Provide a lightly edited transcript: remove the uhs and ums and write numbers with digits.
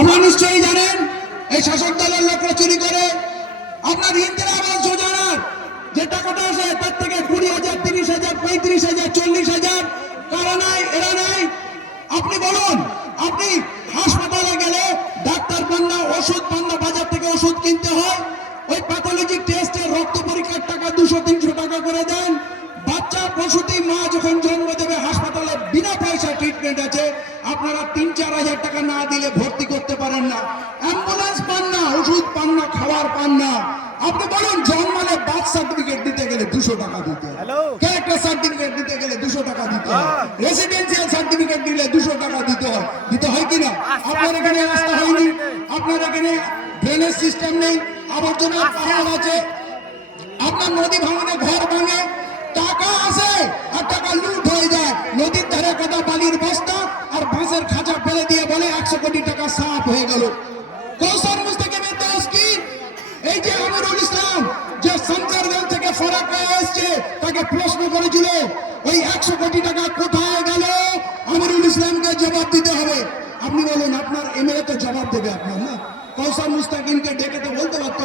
আপনারা নিশ্চয়ই জানেন এই শাসক দলের লোকরা চুরি করে আপনার ইন্দিরা আবাস যোজনার যে টাকাটা আসে তার থেকে 20,000, 30,000, 35,000, 40,000 কারা নাই, এরা নাই। আপনি বলুন, আপনি হাসপাতালে গেলে ডাক্তার পান না, ওষুধ পান না, বাজার থেকে ওষুধ কিনতে হয়। ওই প্যাথোলজি টেস্টের রক্ত পরীক্ষার টাকা 200-300 টাকা করে দেন। বাচ্চা প্রসূতি মা যখন জন্ম দেবে হাসপাতালে বিনা পয়সা ট্রিটমেন্ট আছে, আপনারা 3-4 হাজার টাকা না দিলে ভর্তি করতে পারেন না, অ্যাম্বুলেন্স পান না, ওষুধ পান না, খাবার পান না। আপনি বলুন, জন্মালে বার্থ সার্টিফিকেট দিতে গেলে 200 টাকা দিতে হয়, ক্যারেক্টার সার্টিফিকেট দিতে গেলে 200 টাকা দিতে হয়, রেসিডেন্সিয়াল সার্টিফিকেট দিলে 200 টাকা দিতে হয় কিনা? আপনার এখানে রাস্তা হয়নি, আপনার এখানে ড্রেনেজ সিস্টেম নেই, আবর্জনা পাহাড় আছে, আপনার নদী ভাঙনে ঘর ভাঙে, টাকা আসে আর টাকা লুট হয়ে যায়। নদীর ধারে কাটা বালির বস্তা আর বাঁশের খাঁচা ফেলে দিয়ে বলে 100 কোটি টাকা সাফ হয়ে গেল। কৌশল মুস্তাকিমের দোষ কি? এই যে আমিরুল ইসলাম যে সঞ্চারগঞ্জ থেকে ফরাক্কা এসছে, তাকে প্রশ্ন করেছিল ওই 100 কোটি টাকা কোথায় গেল? আমিরুল ইসলামকে জবাব দিতে হবে। আপনি বলুন, আপনার এমএলএ তো জবাব দেবে আপনার, না? কৌশল মুস্তাকিমকে ডেকে তো বলতে পারতো